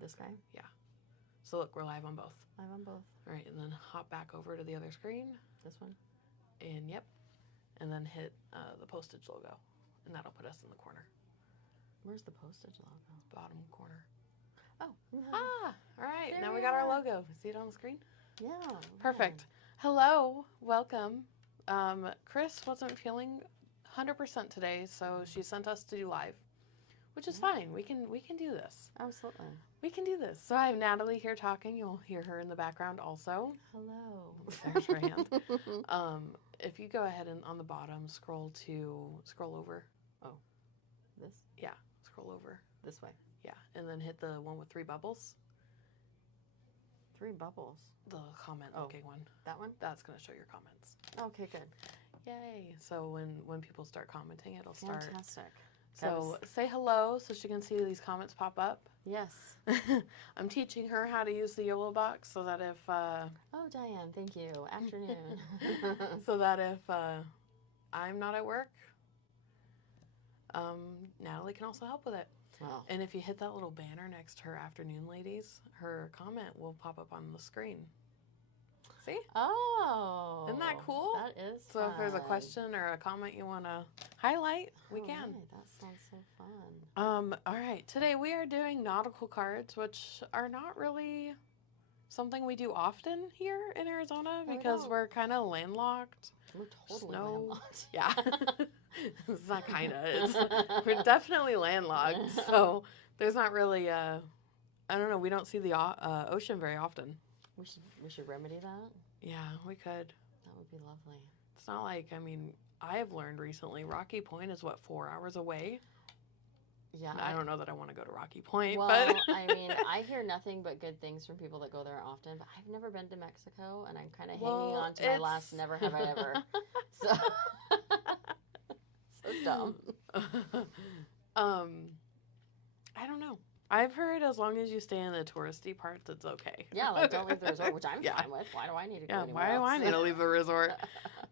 this guy? Yeah. So look, we're live on both. Live on both. All right, and then hop back over to the other screen. This one? And yep. And then hit the postage logo. And that'll put us in the corner. Where's the postage logo? Bottom corner. Oh. Ah, all right. There now we we got our are. logo. See it on the screen? Yeah. Perfect. Hello. Welcome. Chris wasn't feeling 100% today, so she sent us to do live, which is fine. We can do this. Absolutely. We can do this. So I have Natalie here talking. You'll hear her in the background also. Hello. There's her hand. If you go ahead and on the bottom scroll over. Oh. This? Yeah. Scroll over. This way. Yeah. And then hit the one with 3 bubbles. 3 bubbles. The comment looking one. That one? That's going to show your comments. Okay, good. Yay. So when people start commenting, it'll start. Fantastic. So say hello so she can see these comments pop up. Yes. I'm teaching her how to use the YOLO box so that if... oh, Diane, thank you. Afternoon. so that if I'm not at work, Natalie can also help with it. Wow. And if you hit that little banner next to her afternoon ladies, her comment will pop up on the screen. See? Oh. Isn't that cool? That is So fun. if there's a question or a comment you want to highlight, we can. Right. That sounds so fun. All right. Today we are doing nautical cards, which are not really something we do often here in Arizona because we're kind of landlocked. We're totally landlocked. Yeah. It's not kind of. We're definitely landlocked. So there's not really, I don't know, we don't see the ocean very often. We should remedy that. Yeah, we could. That would be lovely. It's not like, I mean, I have learned recently Rocky Point is, 4 hours away? Yeah. I don't know that I want to go to Rocky Point, well, but... I mean, I hear nothing but good things from people that go there often, but I've never been to Mexico, and I'm kind of hanging on to my last never have I ever. So, so dumb. I don't know. I've heard as long as you stay in the touristy parts, it's okay. Yeah, like don't leave the resort, which I'm fine with. Why do I need to go anywhere else? Why do I need to leave the resort?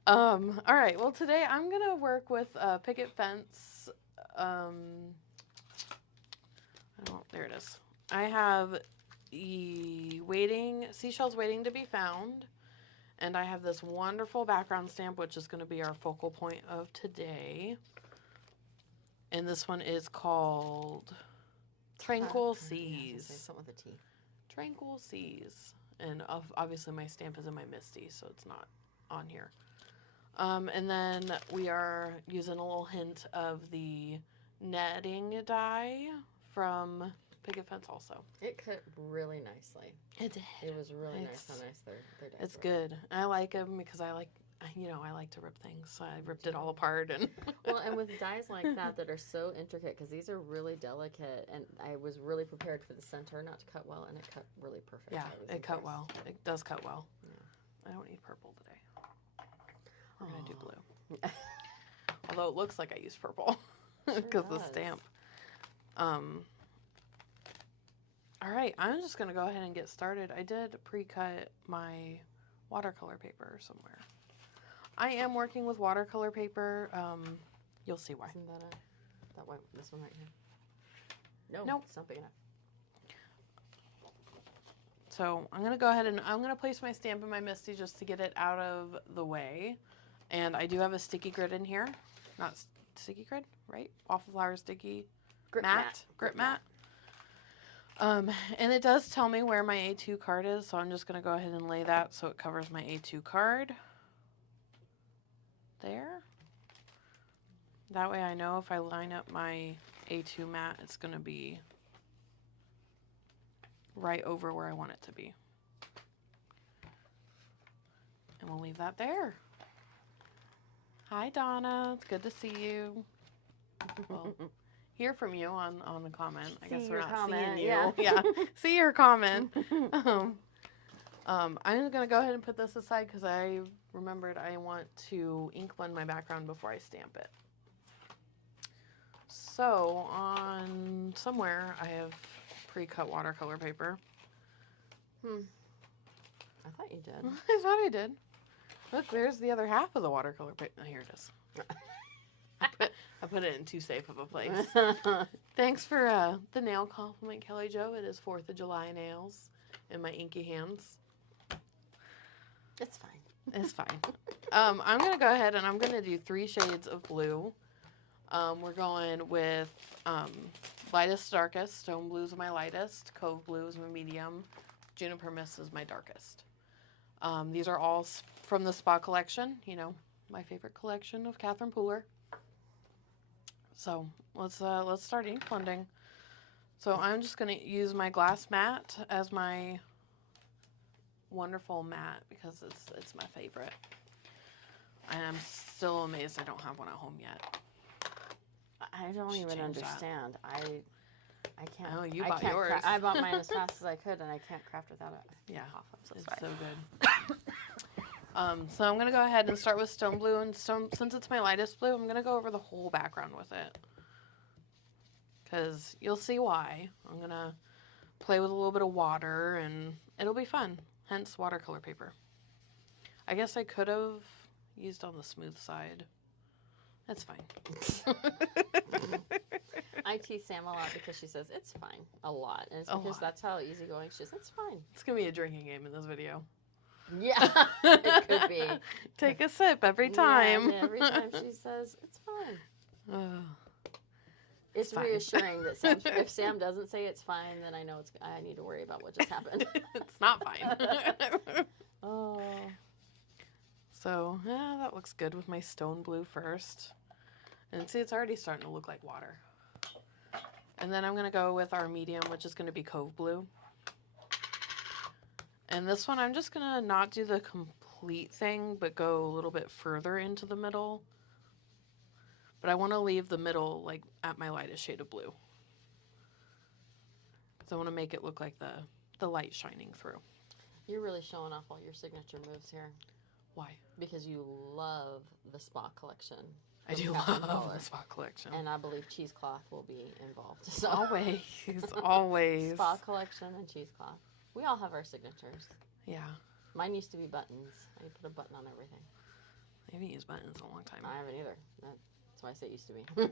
All right. Well, today I'm going to work with Picket fence. There it is. I have seashells waiting to be found. And I have this wonderful background stamp, which is going to be our focal point of today. And this one is called Tranquil Seas. Something with a T. Tranquil Seas. And obviously my stamp is in my Misty, so it's not on here. And then we are using a little hint of the netting die from Picket Fence also. It cut really nicely. It did. It was really nice how nice their dies It's were. good. I like them because I like to rip things. So I ripped it all apart. And well, and with dies like that are so intricate, because these are really delicate, and I was really prepared for the center not to cut well, and it cut really perfect. Yeah, it cut well. It does cut well. Yeah. I don't need purple today. We're going to do blue. Although it looks like I used purple because the stamp. All right, I'm just going to go ahead and get started. I did pre-cut my watercolor paper somewhere. I am working with watercolor paper. You'll see why. Isn't that one? This one right here? No, nope. It's not big enough. So I'm going to go ahead and I'm going to place my stamp in my Misty just to get it out of the way. And I do have a sticky grid in here. Not sticky grid, right? Waffle flower sticky Grip mat. And it does tell me where my A2 card is, so I'm just going to go ahead and lay that so it covers my A2 card. There. That way I know if I line up my A2 mat, it's going to be right over where I want it to be. And we'll leave that there. Hi, Donna. It's good to see you. Well, hear from you on the comment. I guess we're not seeing you. Yeah. See your comment. I'm going to go ahead and put this aside because I remembered I want to ink blend my background before I stamp it. So on somewhere I have pre-cut watercolor paper. I thought you did. I thought I did. Look, there's the other half of the watercolor paper. Oh, here it is. I put it in too safe of a place. Thanks for the nail compliment, Kelly Jo. It is 4th of July nails in my inky hands. It's fine. It's fine. I'm going to go ahead and I'm going to do 3 shades of blue. We're going with lightest, darkest. Stone Blue is my lightest. Cove Blue is my medium. Juniper Mist is my darkest. These are all from the Spa collection. You know, my favorite collection of Catherine Pooler. So let's start ink blending. So I'm just going to use my glass mat as my wonderful mat because it's my favorite. And I'm still amazed I don't have one at home yet. I don't even understand. I can't. Oh, you I bought can't yours. I bought mine as fast as I could, and I can't craft without it. Yeah, I'm so it's sorry. so good. So I'm going to go ahead and start with Stone Blue. And since it's my lightest blue, I'm going to go over the whole background with it. Because you'll see why. I'm going to play with a little bit of water, and it'll be fun. Hence, watercolor paper. I guess I could have used on the smooth side. That's fine. I tease Sam a lot because she says, it's fine, a lot. And it's because that's how easygoing she is. It's fine. It's going to be a drinking game in this video. Yeah, it could be. Take a sip every time. Yeah, every time she says, it's fine. It's fine. reassuring that if Sam doesn't say it's fine, then I know I need to worry about what just happened. It's not fine. Oh. So, yeah, that looks good with my Stone Blue first. And see, it's already starting to look like water. And then I'm going to go with our medium, which is going to be Cove Blue. And this one, I'm just going to not do the complete thing, but go a little bit further into the middle. But I want to leave the middle, like, at my lightest shade of blue. Because I want to make it look like the light shining through. You're really showing off all your signature moves here. Why? Because you love the Spa collection. I do love the Spa collection. And I believe cheesecloth will be involved. So. Always. Always. Spa collection and cheesecloth. We all have our signatures. Yeah. Mine used to be buttons. I put a button on everything. I haven't used buttons in a long time. I haven't either. That's why I say it used to be.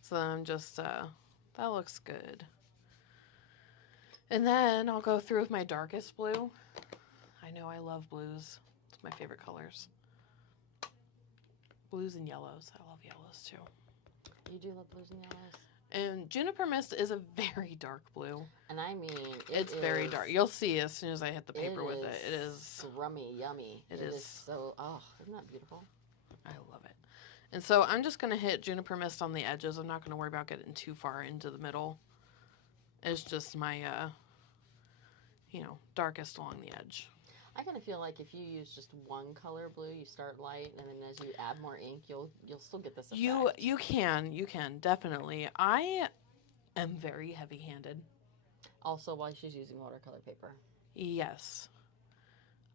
So I'm just, that looks good. And then I'll go through with my darkest blue. I know I love blues. It's my favorite colors. Blues and yellows. I love yellows too. You do love blues and yellows? And Juniper Mist is a very dark blue. And I mean, it's very dark. You'll see as soon as I hit the paper with it. It is rummy, yummy. It is so, isn't that beautiful? I love it. And so I'm just going to hit Juniper Mist on the edges. I'm not going to worry about getting too far into the middle. It's just my, darkest along the edge. I kind of feel like if you use just one color blue, you start light, and then as you add more ink, you'll still get this effect. You can, definitely. I am very heavy-handed. Also, while she's using watercolor paper. Yes.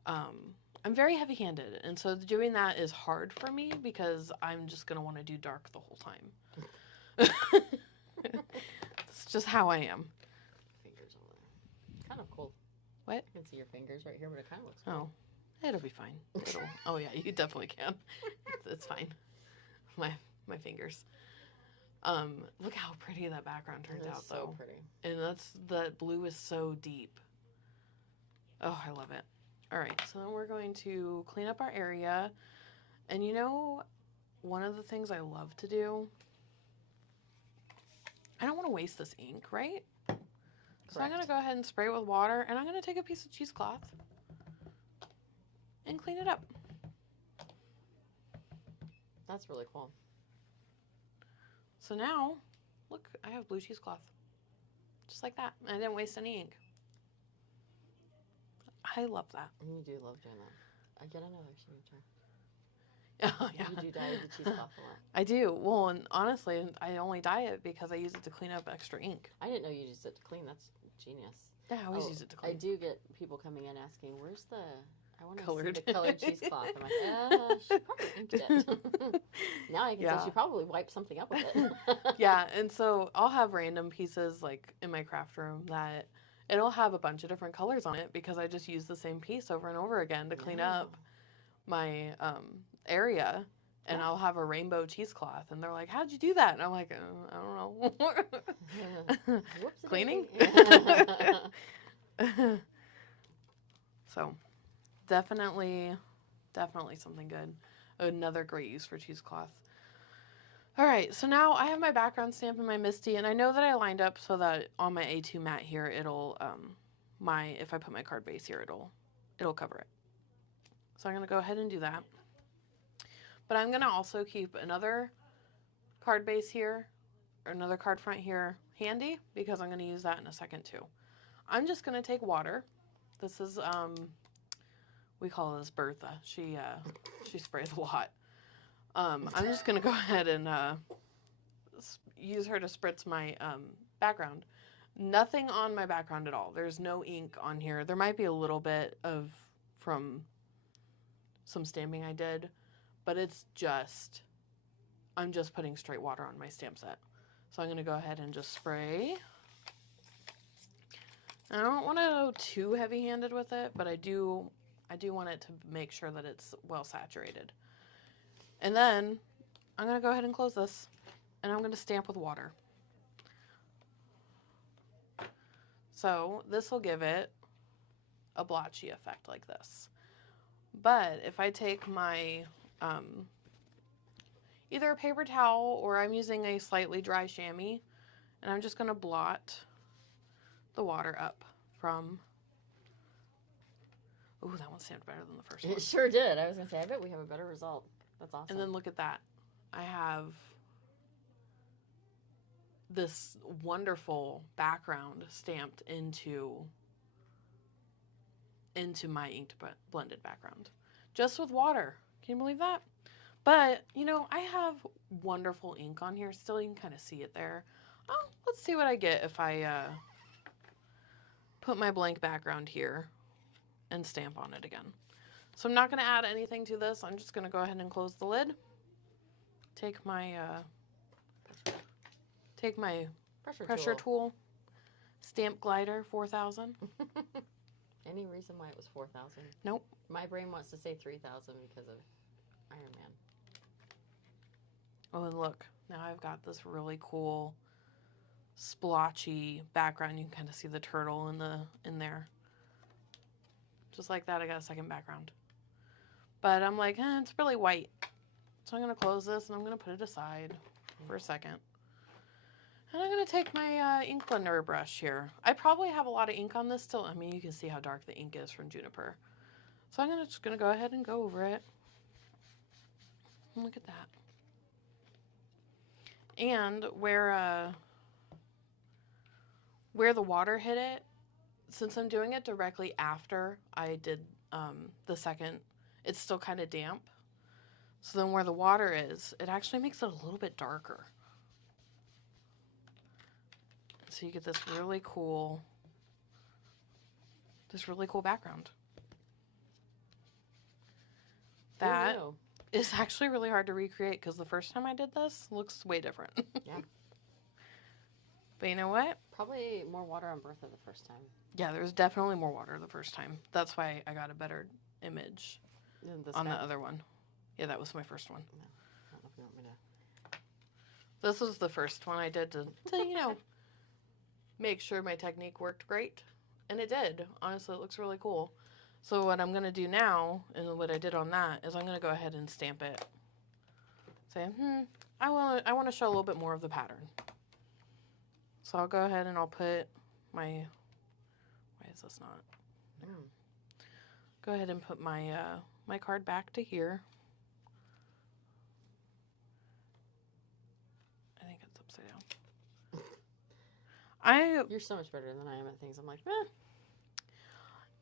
I'm very heavy-handed, and so doing that is hard for me because I'm just going to want to do dark the whole time. It's just how I am. Fingers over there. Kind of cool. What? I can see your fingers right here, but it kind of looks cool. Oh, it'll be fine. Oh, yeah, you definitely can. It's fine. My fingers. Look how pretty that background turns out, though. So pretty. And that blue is so deep. Oh, I love it. All right, so then we're going to clean up our area. And one of the things I love to do, I don't want to waste this ink, right? So I'm going to go ahead and spray it with water, and I'm going to take a piece of cheesecloth and clean it up. That's really cool. So now, look, I have blue cheesecloth. Just like that. I didn't waste any ink. I love that. You do love doing that. I get another signature. Oh, yeah. You do dye the cheesecloth a lot. I do. Well, and honestly, I only dye it because I use it to clean up extra ink. I didn't know you used it to clean. That's genius. Yeah, I always use it to clean. I do get people coming in asking, where's the... I want to Colored. see the colored cheesecloth. I'm like, she probably inked it. Now I can say she probably wiped something up with it. Yeah, and so I'll have random pieces like in my craft room that it'll have a bunch of different colors on it because I just use the same piece over and over again to clean up my area. and I'll have a rainbow cheesecloth, and they're like, "How'd you do that?" And I'm like, "I don't know." Cleaning. So, definitely something good. Another great use for cheesecloth. All right, so now I have my background stamp and my Misty, and I know that I lined up so that on my A2 mat here, it'll if I put my card base here, it'll cover it. So I'm gonna go ahead and do that. But I'm gonna also keep another card base here, or another card front here handy, because I'm gonna use that in a second too. I'm just gonna take water. This is we call this Bertha. She sprays a lot. I'm just gonna go ahead and use her to spritz my background. Nothing on my background at all. There's no ink on here. There might be a little bit from some stamping I did, but I'm just putting straight water on my stamp set. So I'm going to go ahead and just spray. I don't want to go too heavy-handed with it, but I do want it to make sure that it's well saturated. And then I'm going to go ahead and close this, and I'm going to stamp with water. So this will give it a blotchy effect like this. But if I take my either a paper towel, or I'm using a slightly dry chamois, and I'm just going to blot the water up from... Ooh, that one stamped better than the first one. It sure did. I was going to say, I bet we have a better result. That's awesome. And then look at that. I have this wonderful background stamped into my inked blended background. Just with water. Can you believe that? But, you know, I have wonderful ink on here still. You can kind of see it there. Oh, let's see what I get if I put my blank background here and stamp on it again. So I'm not going to add anything to this. I'm just going to go ahead and close the lid. Take my pressure tool. Stamp glider 4000. Any reason why it was 4,000? Nope. My brain wants to say 3,000 because of Iron Man. Oh, and look, now I've got this really cool splotchy background. You can kind of see the turtle in there. Just like that, I got a second background. But I'm like, it's really white. So I'm going to close this and I'm going to put it aside for a second. And I'm going to take my ink blender brush here. I probably have a lot of ink on this still. I mean, you can see how dark the ink is from Juniper. So I'm just going to go ahead and go over it. And look at that. And where the water hit it, since I'm doing it directly after I did the second, it's still kind of damp. So then where the water is, it actually makes it a little bit darker. So you get this really cool background. That is actually really hard to recreate because the first time I did this looks way different. Yeah. But you know what? Probably more water on Bertha the first time. Yeah, there's definitely more water the first time. That's why I got a better image on the other one. Yeah, that was my first one. No, I don't know if you want me to. This was the first one I did to you know, make sure my technique worked great. And it did. Honestly, it looks really cool. So what I'm going to do now, and what I did on that, is I'm going to go ahead and stamp it. Say, I want to show a little bit more of the pattern. So I'll go ahead and I'll put my, why is this not? Go ahead and put my my card back to here. I think it's upside down. You're so much better than I am at things. I'm like,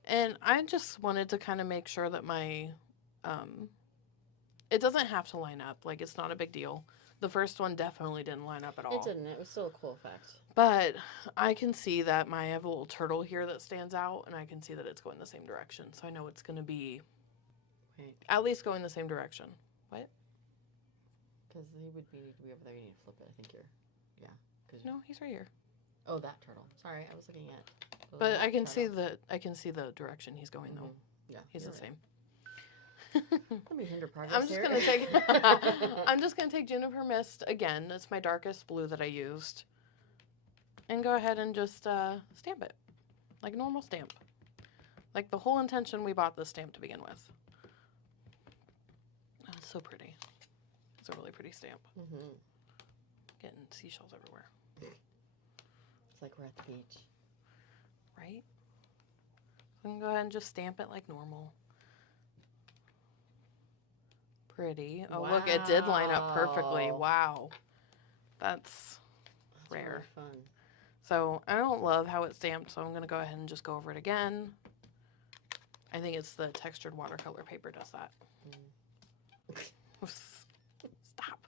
And I just wanted to kind of make sure that my, it doesn't have to line up. Like, it's not a big deal. The first one definitely didn't line up at all. It didn't. It was still a cool effect. But I can see that I have a little turtle here that stands out, and I can see that it's going the same direction. So I know it's going to be at least going the same direction. What? Because he would need to be over there. You need to flip it. I think you're, No, he's right here. Oh, that turtle. Sorry, I was looking at. But I can see the direction he's going though. Yeah, he's the right. same. Let me hinder progress. I'm just here. gonna take. I'm just gonna take Juniper Mist again. It's my darkest blue that I used, and go ahead and just stamp it like a normal stamp. Like the whole intention we bought this stamp to begin with. Oh, it's so pretty. It's a really pretty stamp. Mm-hmm. Getting seashells everywhere. It's like we're at the beach. Right? So I'm gonna go ahead and just stamp it like normal. Pretty. Oh, wow. Look, it did line up perfectly. Wow. That's rare. Really fun. So I don't love how it's stamped, so I'm going to go ahead and just go over it again. I think it's the textured watercolor paper does that. Stop.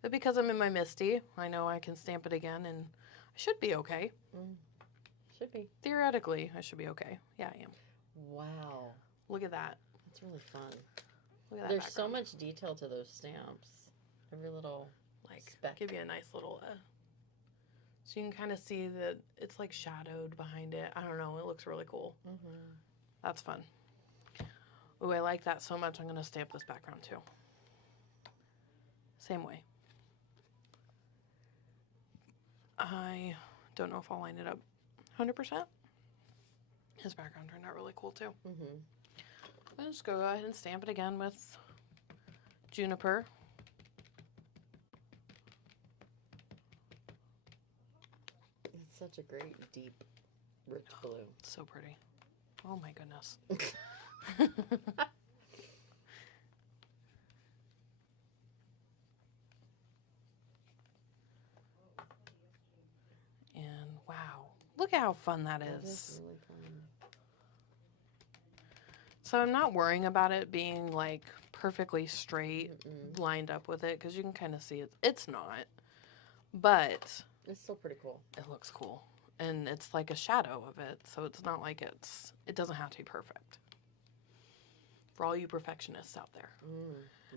But because I'm in my Misty, I know I can stamp it again, and I should be okay. Should be. Theoretically, I should be okay. Yeah, I am. Wow. Look at that. That's really fun. Look at that There's background. so much detail to those stamps. Every little speck. Give you a nice little... so you can kind of see that it's like shadowed behind it. I don't know. It looks really cool. Mm-hmm. That's fun. Ooh, I like that so much. I'm going to stamp this background too. Same way. I don't know if I'll line it up 100%. His background turned out really cool too. Mm-hmm. I'll just go ahead and stamp it again with Juniper. It's such a great, deep, rich blue. So pretty. Oh my goodness. And wow, look at how fun that is. That is really fun. So I'm not worrying about it being like perfectly straight, lined up with it, because you can kind of see it. It's not, but it's still pretty cool. It looks cool, and it's like a shadow of it, so it's not like it doesn't have to be perfect. For all you perfectionists out there,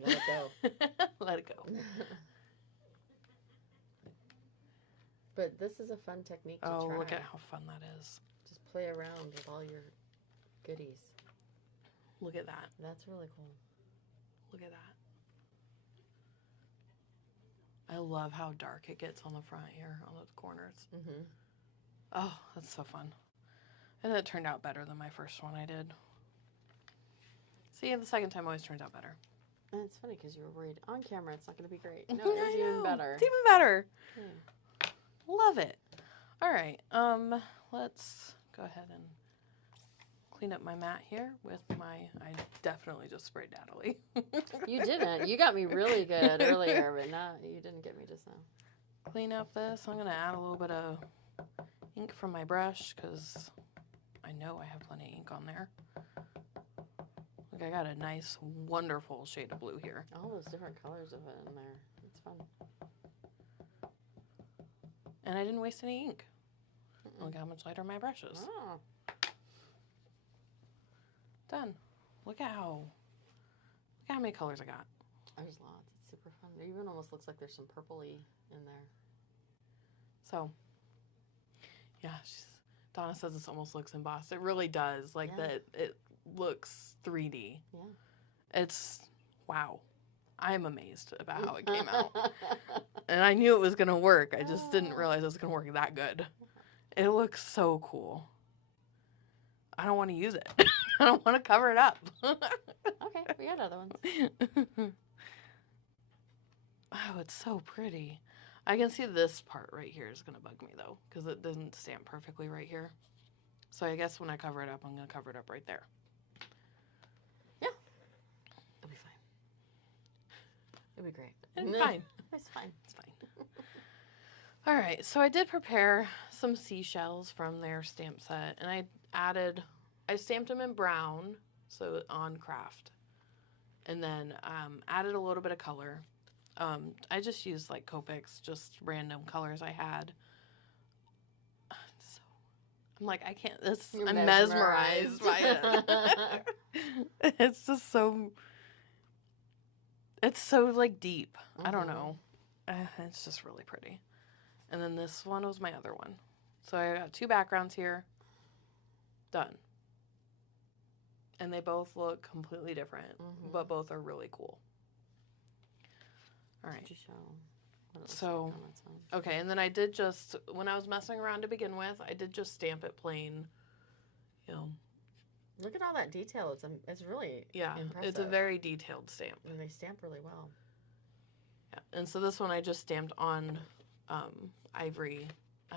let it go. Let it go. But this is a fun technique to try. Oh, look at how fun that is. Just play around with all your goodies. Look at that. That's really cool. Look at that. I love how dark it gets on the front here, on those corners. Mm-hmm. Oh, that's so fun. And it turned out better than my first one I did. See, the second time always turns out better. And it's funny because you were worried on camera it's not going to be great. No, it was even better. It's even better. Yeah. Love it. All right. Let's go ahead and clean up my mat here with my... I definitely just sprayed Natalie. You didn't. You got me really good earlier, but you didn't get me just now. Clean up this. I'm going to add a little bit of ink from my brush because I know I have plenty of ink on there. Look, I got a nice, wonderful shade of blue here. All those different colors of it in there. It's fun. And I didn't waste any ink. Look how much lighter my brush is. Oh. Done. Look at how many colors I got. There's lots. It's super fun. It even almost looks like there's some purpley in there. So, yeah, Donna says this almost looks embossed. It really does. Like that, it looks 3D. Yeah. It's, wow. I'm amazed about how it came out. And I knew it was going to work. I just didn't realize it was going to work that good. It looks so cool. I don't want to use it. I don't want to cover it up. Okay, we got other ones. Oh, it's so pretty. I can see this part right here is going to bug me, though, because it doesn't stamp perfectly right here. So I guess when I cover it up, I'm going to cover it up right there. Yeah. It'll be fine. It'll be great. It'll be fine. It's fine. It's fine. All right, so I did prepare some seashells from their stamp set, and I stamped them in brown, so on craft, and then added a little bit of color. I just used like Copics, just random colors I had. I'm like, I can't, I'm mesmerized by it. It's just so, it's so like deep. I don't know. It's just really pretty. And then this one was my other one. So I got two backgrounds here. Done. And they both look completely different, but both are really cool. All right. So, okay, and then I did just, when I was messing around to begin with, I did just stamp it plain, you know. Look at all that detail. It's really impressive. It's a very detailed stamp. And they stamp really well. Yeah, and so this one I just stamped on ivory.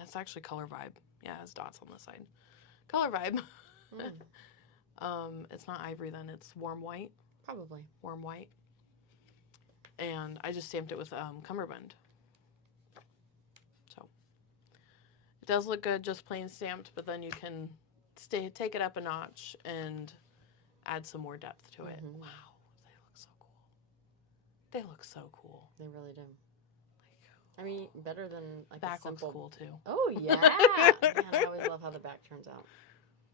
It's actually Color Vibe. Yeah, it has dots on the side. Color Vibe. It's not ivory then, it's warm white. Probably. Warm white. And I just stamped it with cummerbund. So it does look good just plain stamped, but then you can take it up a notch and add some more depth to it. Wow, they look so cool. They look so cool. They really do. I mean, better than like back a simple... looks cool too. Oh yeah, man, I always love how the back turns out.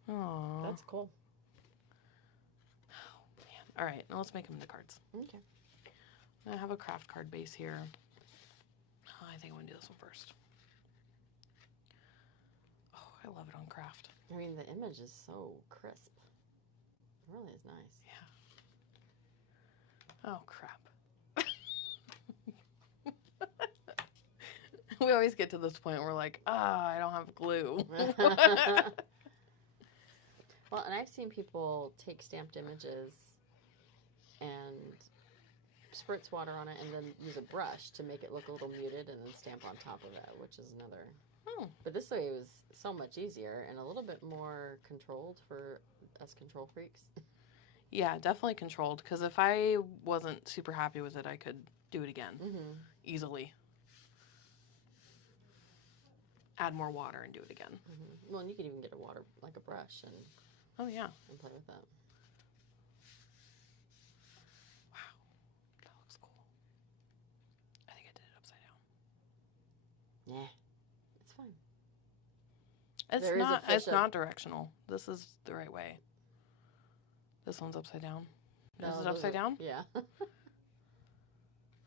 Oh, that's cool. Oh man! All right, now let's make them into cards. Okay. I have a craft card base here. Oh, I think I'm gonna do this one first. Oh, I love it on craft. I mean, the image is so crisp. It really is nice. Yeah. Oh crap. We always get to this point where we're like, I don't have glue. Well, and I've seen people take stamped images and spritz water on it and then use a brush to make it look a little muted and then stamp on top of it, which is another. But this way it was so much easier and a little bit more controlled for us control freaks. Yeah, definitely controlled, because if I wasn't super happy with it, I could do it again easily. Add more water and do it again. Well, and you could even get a water, like a brush, and and play with that. Wow, that looks cool. I think I did it upside down. Yeah, it's fine. It's not directional. This is the right way. This one's upside down. Is it upside down? Yeah.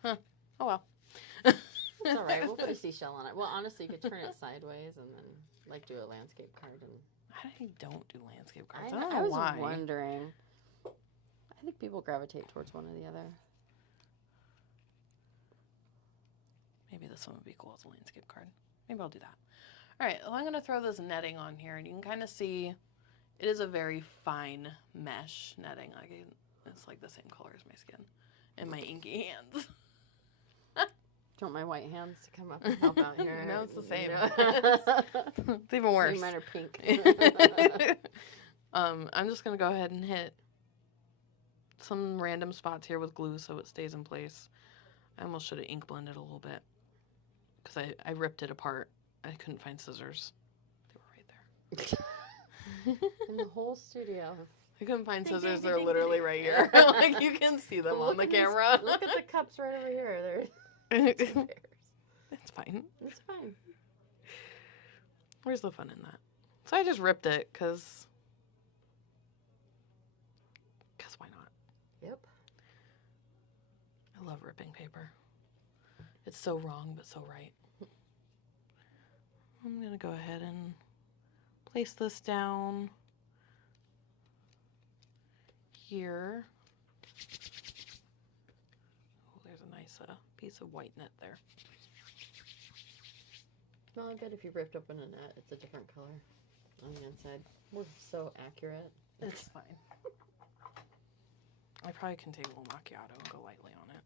Huh. Oh well. It's all right. We'll put a seashell on it. Well, honestly, you could turn it sideways and then, like, do a landscape card. And I don't do landscape cards. I was wondering. I think people gravitate towards one or the other. Maybe this one would be cool as a landscape card. Maybe I'll do that. All right. Well, I'm going to throw this netting on here, and you can kind of see it is a very fine mesh netting. Like it's like the same color as my skin and my inky hands. Do you want my white hands to come up and help out here? No, it's the same. It's even worse. Mine are pink. I'm just going to go ahead and hit some random spots here with glue so it stays in place. I almost should have ink blended a little bit because I ripped it apart. I couldn't find scissors. They were right there. In the whole studio. I couldn't find scissors. They're literally right here. Like, you can see them on the camera. Look at the cups right over here. They're... It's fine. It's fine. Where's the fun in that? So I just ripped it because why not? Yep. I love ripping paper. It's so wrong, but so right. I'm going to go ahead and place this down here. Oh, there's a nice piece of white net there. Well, I bet if you ripped open a net, it's a different color on the inside. We're so accurate. It's fine. I probably can take a little macchiato and go lightly on it.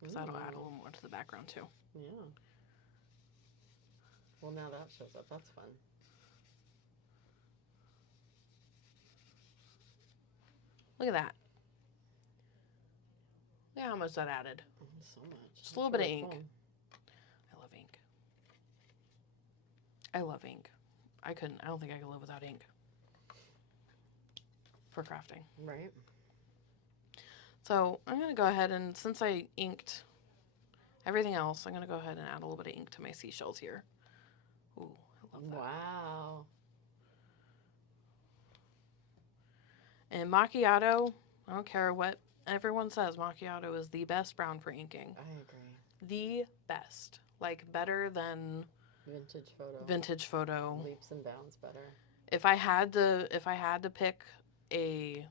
Because that'll add a little more to the background, too. Yeah. Well, now that shows up. That's fun. Look at that. Look at how much that added. So much. Just a little bit of ink. Cool. I love ink. I love ink. I don't think I could live without ink. For crafting. Right. So I'm going to go ahead and, since I inked everything else, I'm going to go ahead and add a little bit of ink to my seashells here. Ooh, I love that. Wow. And macchiato, I don't care what everyone says, macchiato is the best brown for inking. I agree. The best. Like, better than Vintage photo. Vintage photo. Leaps and bounds better. If I had to pick a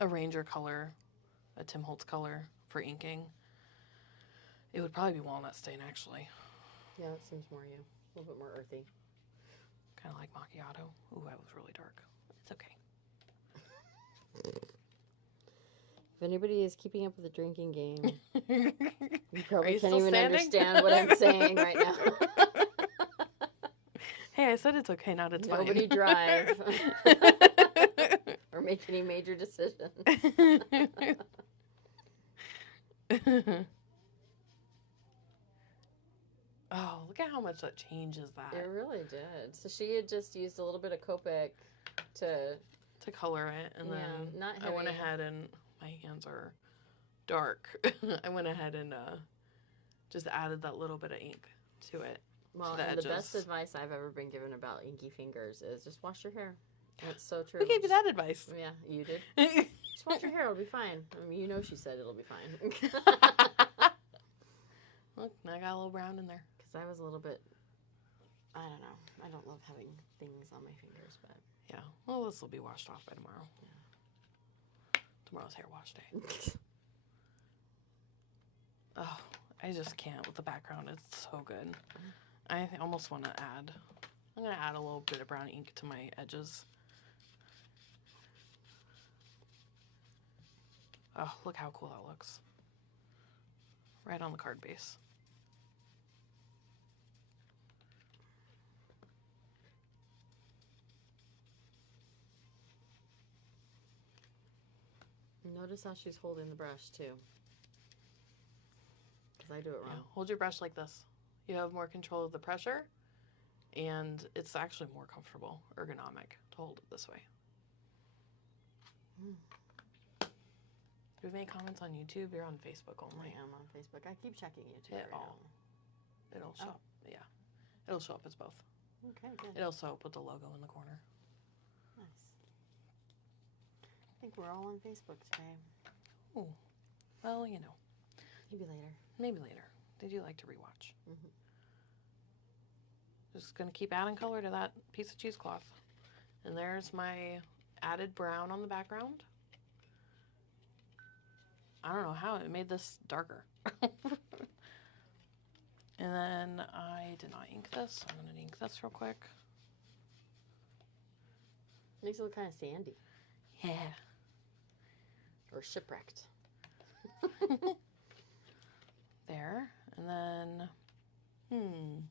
Ranger color, a Tim Holtz color for inking, it would probably be walnut stain, actually. Yeah, it seems more you. A little bit more earthy. Kind of like macchiato. Ooh, that was really dark. It's okay. If anybody is keeping up with the drinking game, you Are probably you can't still even standing? understand what I'm saying right now. Hey, I said it's okay, not it's Nobody fine. drive or make any major decisions. Oh, look at how much that changes that. It really did. So she had just used a little bit of Copic to color it, and then not I went ahead and my hands are dark. I went ahead and just added that little bit of ink to it. Well, to the and edges. the best advice I've ever been given about inky fingers is just wash your hair. It's so true. Who gave you that advice? Yeah, you did. Just wash your hair; it'll be fine. I mean, you know, she said it'll be fine. Look, I got a little brown in there. Because I was a little bit, I don't know. I don't love having things on my fingers, but yeah. Well, this will be washed off by tomorrow. Yeah. Tomorrow's hair wash day. Oh, I just can't with the background. It's so good. I almost want to add. I'm gonna add a little bit of brown ink to my edges. Oh, look how cool that looks. Right on the card base. Notice how she's holding the brush too. Because I do it wrong. Yeah, hold your brush like this. You have more control of the pressure, and it's actually more comfortable, ergonomic, to hold it this way. Mm. Do you have any comments on YouTube? You're on Facebook only. I am on Facebook. I keep checking YouTube. Yeah, it'll show up. Yeah, it'll show up as both. Okay, good. It'll show up with the logo in the corner. Nice. I think we're all on Facebook today. Oh, well, you know. Maybe later. Maybe later. They do like to rewatch. Mm-hmm. Just gonna keep adding color to that piece of cheesecloth. And there's my added brown on the background. I don't know how it made this darker. And then I did not ink this. I'm gonna ink this real quick. Makes it look kind of sandy. Yeah. Or shipwrecked. There. And then, I'm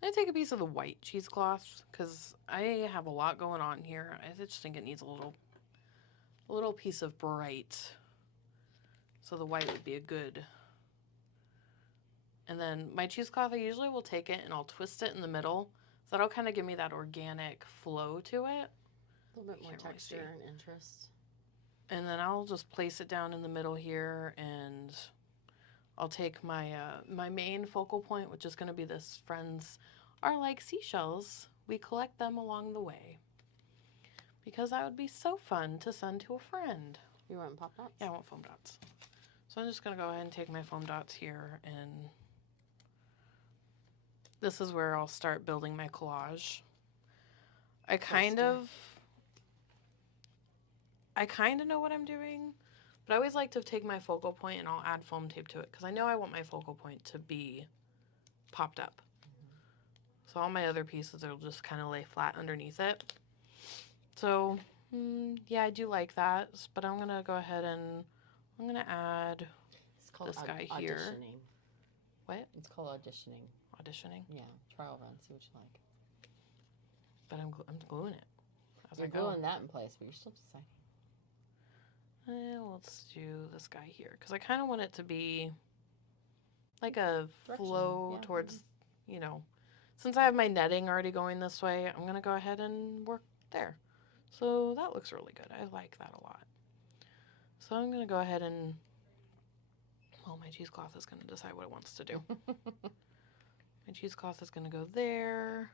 gonna take a piece of the white cheesecloth because I have a lot going on here. I just think it needs a little piece of bright. So the white would be a good. And then my cheesecloth, I usually will take it and I'll twist it in the middle. So that'll kind of give me that organic flow to it. A little bit more texture and interest. And then I'll just place it down in the middle here, and I'll take my my main focal point, which is going to be this friends are like seashells. We collect them along the way. Because that would be so fun to send to a friend. You want pop dots? Yeah, I want foam dots. So I'm just going to go ahead and take my foam dots here, and this is where I'll start building my collage. I kind of know what I'm doing, but I always like to take my focal point and I'll add foam tape to it because I know I want my focal point to be popped up. Mm-hmm. So all my other pieces will just kind of lay flat underneath it. So, yeah, I do like that, but I'm going to go ahead and I'm going to add this guy here. Auditioning. What? It's called auditioning. Auditioning? Yeah, trial run, see what you like. But I'm gluing it. You're gluing that in place, but you're still deciding. Let's do this guy here because I kind of want it to be like a flow towards, you know, since I have my netting already going this way, I'm going to go ahead and work there. So that looks really good. I like that a lot. So I'm going to go ahead and, well, my cheesecloth is going to decide what it wants to do. My cheesecloth is going to go there.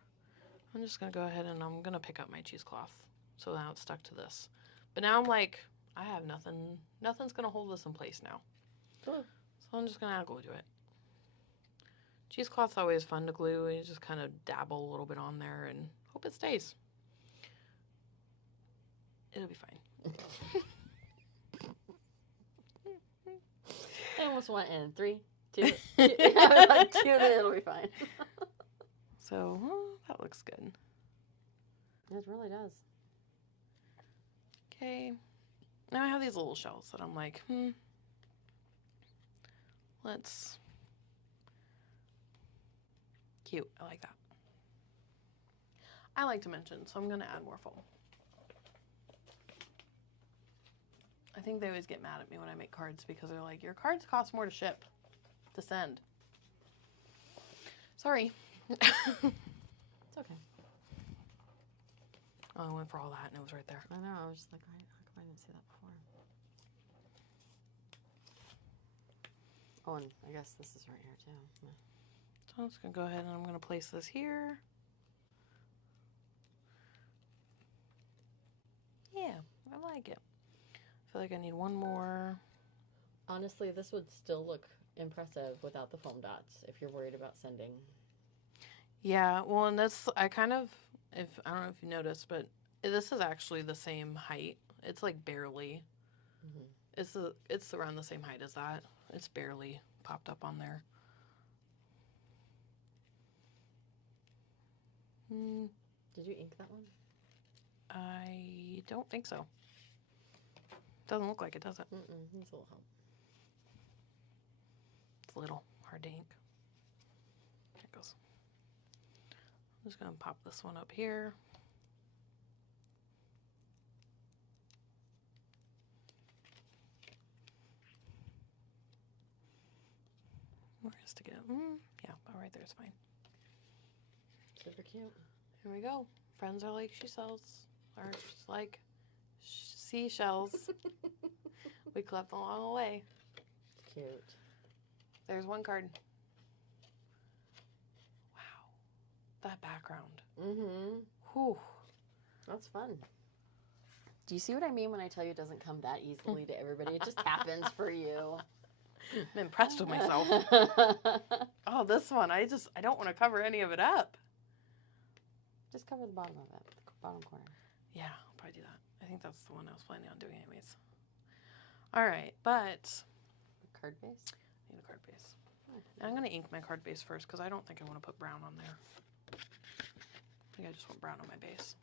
I'm just going to go ahead and I'm going to pick up my cheesecloth. So now it's stuck to this. But now I'm like, I have nothing. Nothing's going to hold this in place now. Glue. So I'm just going to add glue to it. Cheesecloth's always fun to glue. You just kind of dabble a little bit on there and hope it stays. It'll be fine. I almost went in 3, 2. I was like, cute, it'll be fine. So, that looks good. It really does. Okay. Now I have these little shells that I'm like, let's... Cute. I like that. I like to mention, so I'm going to add more foam. I think they always get mad at me when I make cards because they're like, your cards cost more to ship, to send. Sorry. It's okay. Oh, I went for all that and it was right there. I know. I was just like, how come I didn't see that before? Oh, and I guess this is right here too. Yeah. So I'm just going to go ahead and I'm going to place this here. Yeah, I like it. I feel like I need one more. Honestly, this would still look impressive without the foam dots if you're worried about sending. Yeah, well, and that's, I don't know if you noticed, but this is actually the same height. It's like barely. Mm-hmm. It's around the same height as that. It's barely popped up on there. Did you ink that one? I don't think so. Doesn't look like it, does it? Needs a little help. It's a little hard to ink. There it goes. I'm just going to pop this one up here. Where is to get? Yeah, about right there is fine. Super cute. Here we go. Friends are like seashells. Or just like seashells. We collect them along the way. Cute. There's one card. Wow. That background. Whew. That's fun. Do you see what I mean when I tell you it doesn't come that easily to everybody? It just happens for you. I'm impressed with myself. Oh, this one. I don't want to cover any of it up. Just cover the bottom of it, the bottom corner. Yeah, I'll probably do that. I think that's the one I was planning on doing anyways. All right, but... Card base? I need a card base. I'm going to ink my card base first because I don't think I want to put brown on there. I think I just want brown on my base.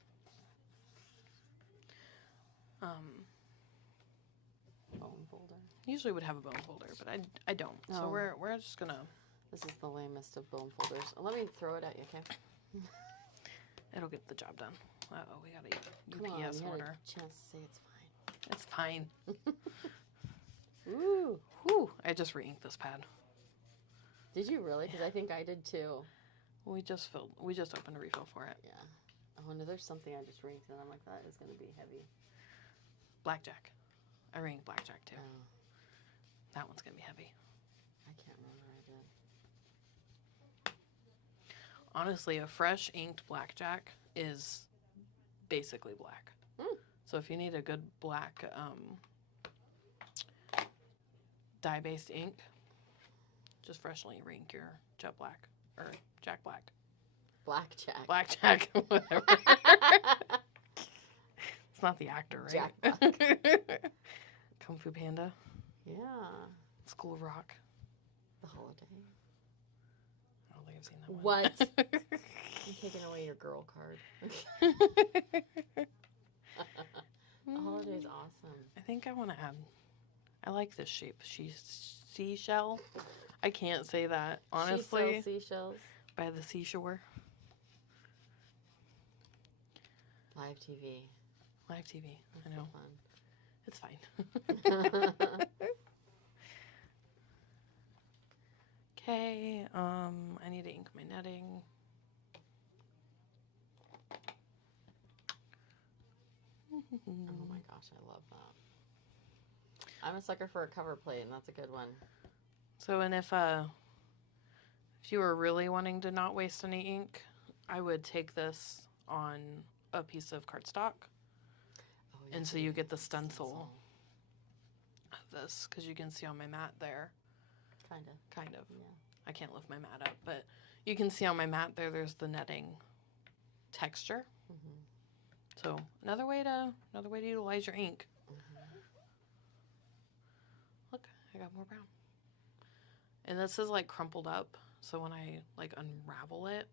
Bone folder. Usually would have a bone folder, but I don't. Oh. So we're just going to... This is the lamest of bone folders. Let me throw it at you, okay? It'll get the job done. Uh-oh, we got a Come UPS on, order. Had a chance to say it's fine. It's fine. Ooh. Whew. I just re-inked this pad. Did you really? Because I think I did too. We just opened a refill for it. Yeah. Oh, no, there's something I just re-inked and I'm like, that is going to be heavy. Blackjack. I re-inked Blackjack too. Oh. That one's going to be heavy. I can't remember I did. Honestly, a fresh inked Blackjack is basically black. So if you need a good black dye-based ink, just freshly re-ink your Jet Black or Jack Black. Blackjack, whatever. It's not the actor, right? Jack Black. Kung Fu Panda. Yeah. School of Rock. The Holiday. I don't think I've seen that one. What? I'm taking away your girl card. The Holiday's awesome. I think I want to add... I like this shape. Seashell. I can't say that, honestly. She sells seashells. By the seashore. Live TV. Live TV. That's I know. so fun. It's fine. Okay. I need to ink my netting. Oh my gosh, I love that. I'm a sucker for a cover plate, and that's a good one. So, and if you were really wanting to not waste any ink, I would take this on a piece of cardstock. Oh, yeah, and so you get the stencil of this, because you can see on my mat there. Kind of. Kind of. Yeah. I can't lift my mat up, but you can see on my mat there's the netting texture. Mm-hmm. So another way to utilize your ink. Mm-hmm. Look, I got more brown. And this is like crumpled up, so when I like unravel it,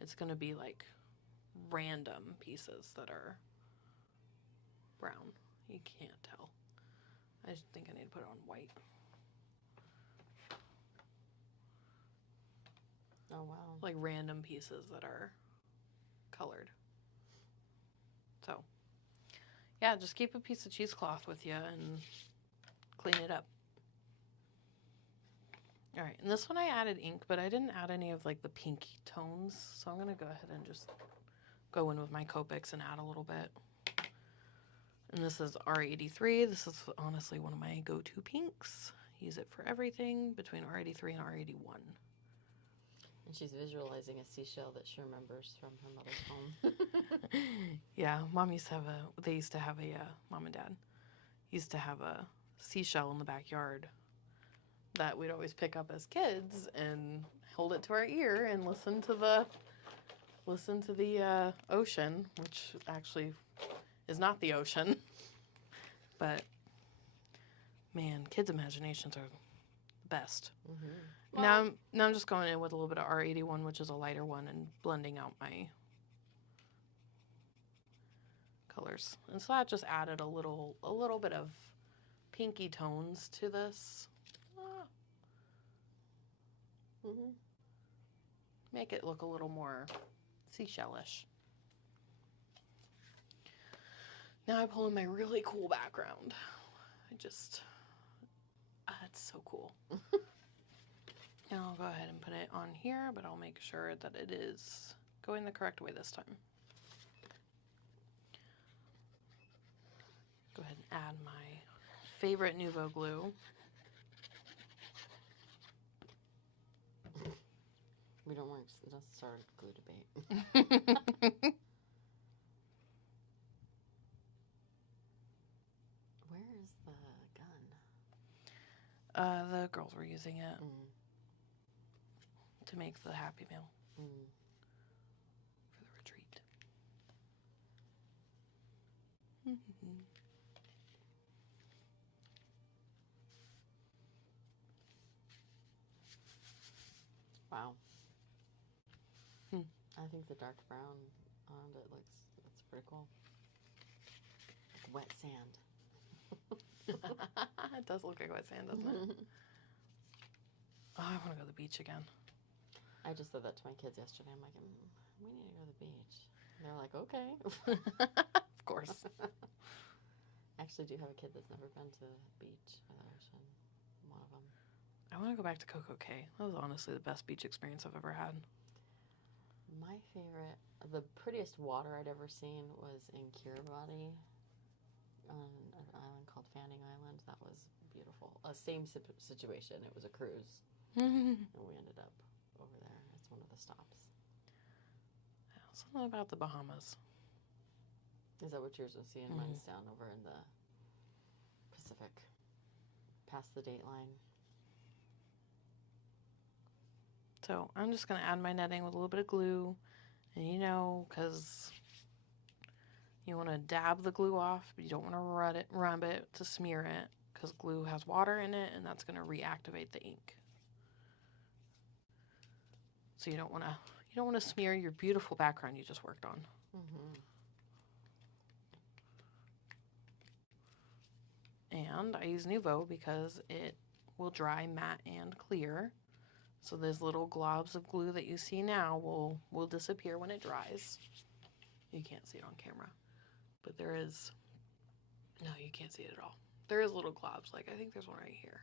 it's gonna be like random pieces that are brown. You can't tell. I just think I need to put it on white. Oh, wow. Like random pieces that are colored. So, yeah, just keep a piece of cheesecloth with you and clean it up. All right, and this one I added ink, but I didn't add any of like the pink tones, so I'm gonna go ahead and just go in with my Copics and add a little bit. And this is R83. This is honestly one of my go-to pinks. Use it for everything between R83 and R81. And she's visualizing a seashell that she remembers from her mother's home. Yeah, Mom used to have Mom and Dad used to have a seashell in the backyard that we'd always pick up as kids and hold it to our ear and listen to the ocean, which actually is not the ocean. But man, kids' imaginations are the best. Mm-hmm. Well, now I'm just going in with a little bit of R81, which is a lighter one, and blending out my colors. And so that just added a little bit of pinky tones to this. Mm-hmm. Make it look a little more seashellish. Now I pull in my really cool background. It's so cool. And I'll go ahead and put it on here, but I'll make sure that it is going the correct way this time. Go ahead and add my favorite Nuvo glue. We don't want to start a glue debate. Where is the gun? The girls were using it to make the Happy Meal for the retreat. Wow. I think the dark brown on it that's pretty cool. Like wet sand. It does look like wet sand, doesn't it? Oh, I want to go to the beach again. I just said that to my kids yesterday. I'm like, we need to go to the beach. And they're like, okay. Of course. I actually do have a kid that's never been to the beach or the ocean. One of them. I want to go back to Coco Cay. That was honestly the best beach experience I've ever had. My favorite, the prettiest water I'd ever seen was in Kiribati on an island called Fanning Island. That was beautiful. Same situation. It was a cruise. And we ended up over there. It's one of the stops. Something about the Bahamas. Is that what yours was seeing? Mine's down over in the Pacific, past the date line. So I'm just going to add my netting with a little bit of glue. And because you want to dab the glue off, but you don't want to rub it to smear it, because glue has water in it, and that's going to reactivate the ink. So you don't want to smear your beautiful background you just worked on. And I use Nuvo because it will dry matte and clear. So those little globs of glue that you see now will disappear when it dries. You can't see it on camera, but there is, no, you can't see it at all. There is little globs, like I think there's one right here.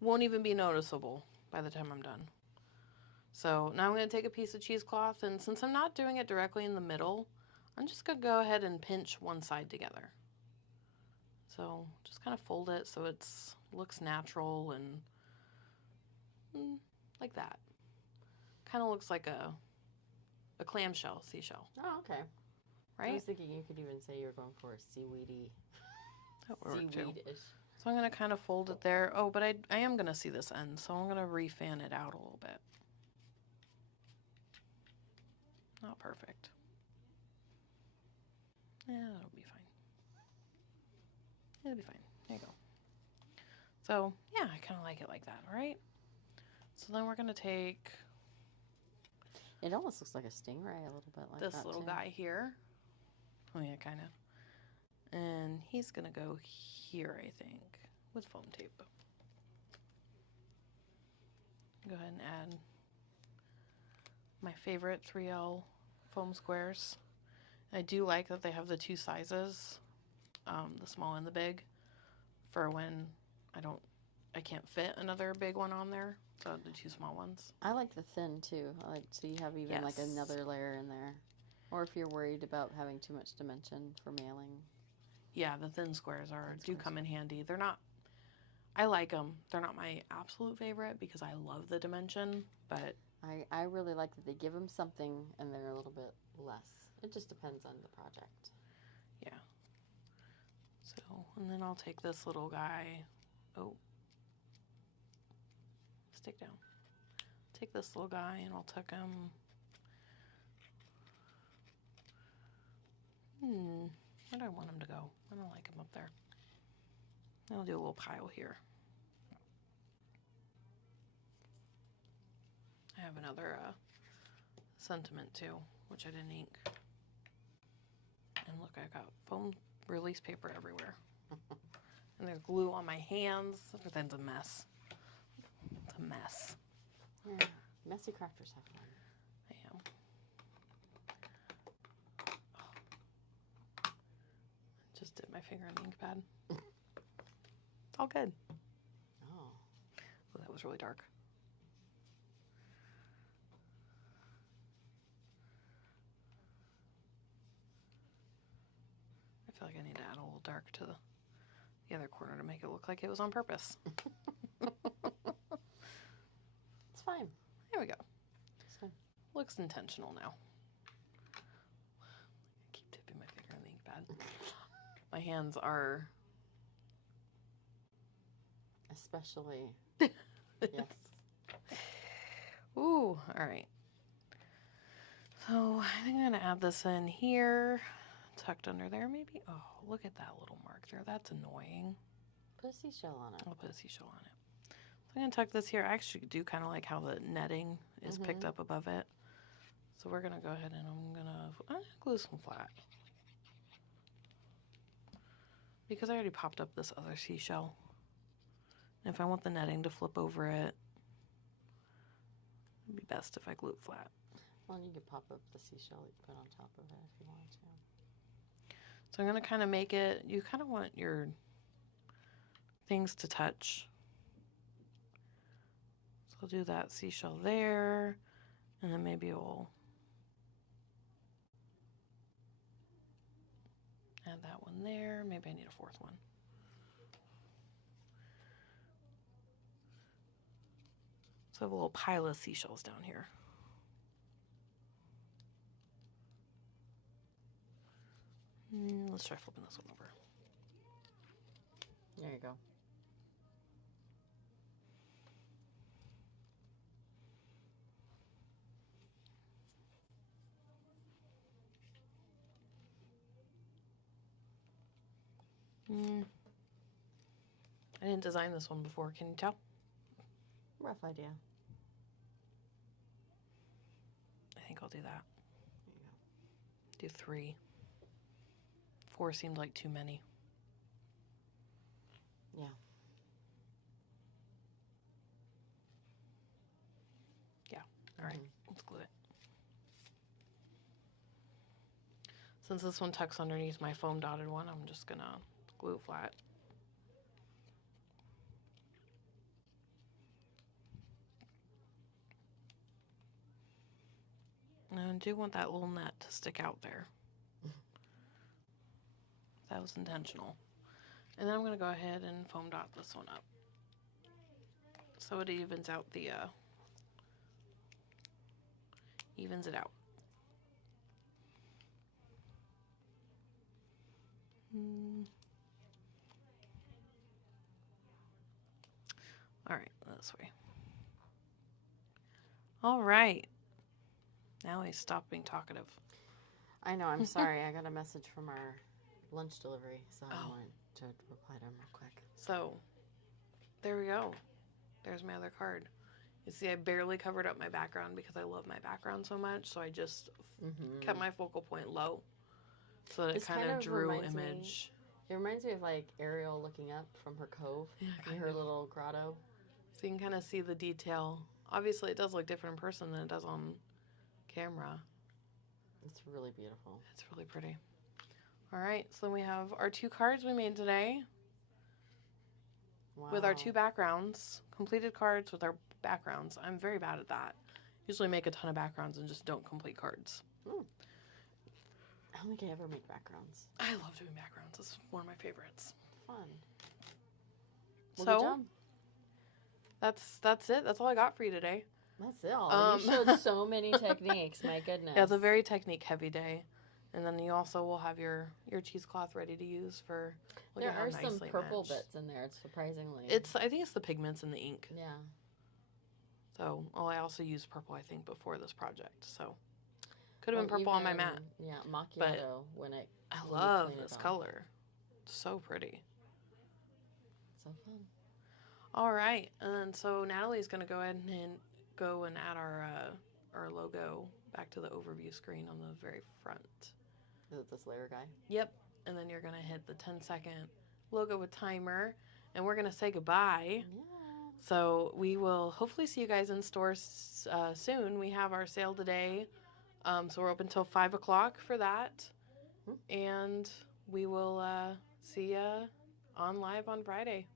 Won't even be noticeable by the time I'm done. So now I'm going to take a piece of cheesecloth, and since I'm not doing it directly in the middle, I'm just going to go ahead and pinch one side together. So just kind of fold it so it looks natural and like that. Kind of looks like a clamshell seashell. Oh, okay. Right? I was thinking you could even say you were going for a seaweedy. That would work too. Seaweed-ish. So I'm going to kind of fold it there. Oh, but I am going to see this end, so I'm going to re-fan it out a little bit. Not perfect. Yeah, it'll be fine. It'll be fine. There you go. So, yeah, I kind of like it like that, all right? So then we're going to take It almost looks like a stingray a little bit like this that little too. guy here. Oh, yeah, kind of. And he's going to go here, I think, with foam tape. Go ahead and add my favorite 3L foam squares. I do like that they have the two sizes, the small and the big, for when I can't fit another big one on there, so the two small ones. I like the thin too. So you have even like Yes. another layer in there. Or if you're worried about having too much dimension for mailing. Yeah, the thin squares Thin do squares. come in handy. They're not, I like them. They're not my absolute favorite because I love the dimension, but I really like that they give them something and they're a little bit less. It just depends on the project. yeah. So, and then I'll take this little guy. Oh. Stick down. Take this little guy and I'll tuck him. Where do I want him to go? I don't like him up there. I'll do a little pile here. I have another sentiment too, which I didn't ink. And look, I got foam release paper everywhere. And there's glue on my hands. Everything's a mess. It's a mess. Yeah. Messy crafters have fun. I am. Just dip my finger in the ink pad. It's all good. Oh. Oh, that was really dark. I feel like I need to add a little dark to the other corner to make it look like it was on purpose. It's fine. There we go. It's fine. Looks intentional now. I keep dipping my finger in the ink pad. My hands are... Especially. Yes. Ooh, all right. So I think I'm going to add this in here, tucked under there maybe. Oh, look at that little mark there. That's annoying. Put a seashell on it. I'll put a seashell on it. So I'm going to tuck this here. I actually do kind of like how the netting is picked up above it. So we're going to go ahead and I'm going to glue some flat. Because I already popped up this other seashell. And if I want the netting to flip over it, it'd be best if I glue it flat. Well, you could pop up the seashell that you put on top of it if you wanted to. So I'm going to kind of make it, you kind of want your things to touch. So I'll do that seashell there, and then maybe we'll add that one there. Maybe I need a fourth one. So I have a little pile of seashells down here. Let's try flipping this one over. There you go. I didn't design this one before, can you tell? Rough idea. I think I'll do that. There you Do 3. 4 seemed like too many. Yeah. Yeah. All right. Let's glue it. Since this one tucks underneath my foam dotted one, I'm just gonna glue it flat. And I do want that little net to stick out there. That was intentional. And then I'm gonna go ahead and foam dot this one up. So it evens out the, evens it out. All right, this way. All right. Now he's stopped being talkative. I know. I'm sorry. I got a message from our lunch delivery, so I Oh. wanted to reply to him real quick. So, there we go. There's my other card. You see, I barely covered up my background because I love my background so much, so I just kept my focal point low so that This it kind of drew image. It reminds me of like Ariel looking up from her cove in her little grotto. So you can kind of see the detail. Obviously, it does look different in person than it does on camera. It's really beautiful. It's really pretty. All right, so we have our 2 cards we made today Wow. with our 2 backgrounds, completed cards with our backgrounds. I'm very bad at that. Usually make a ton of backgrounds and just don't complete cards. Ooh. I don't think I ever make backgrounds. I love doing backgrounds. It's one of my favorites. Fun. Well, So, good job. that's it. That's all I got for you today. That's it all. You showed so many techniques. My goodness. Yeah, it's a very technique-heavy day. And then you also will have your cheesecloth ready to use for. There are some purple bits in there. It's surprisingly. I think it's the pigments in the ink. Yeah. So, I also used purple, I think, before this project. So, could have been purple on my mat. Yeah, macchiato I love this color. It's so pretty. So fun. All right, and so Natalie's gonna go ahead and go and add our logo back to the overview screen on the very front. Is it this layer guy? Yep, and then you're gonna hit the 10-second logo with timer, and we're gonna say goodbye. Yeah. So we will hopefully see you guys in stores soon. We have our sale today, so we're open till 5 o'clock for that, and we will see you on live on Friday.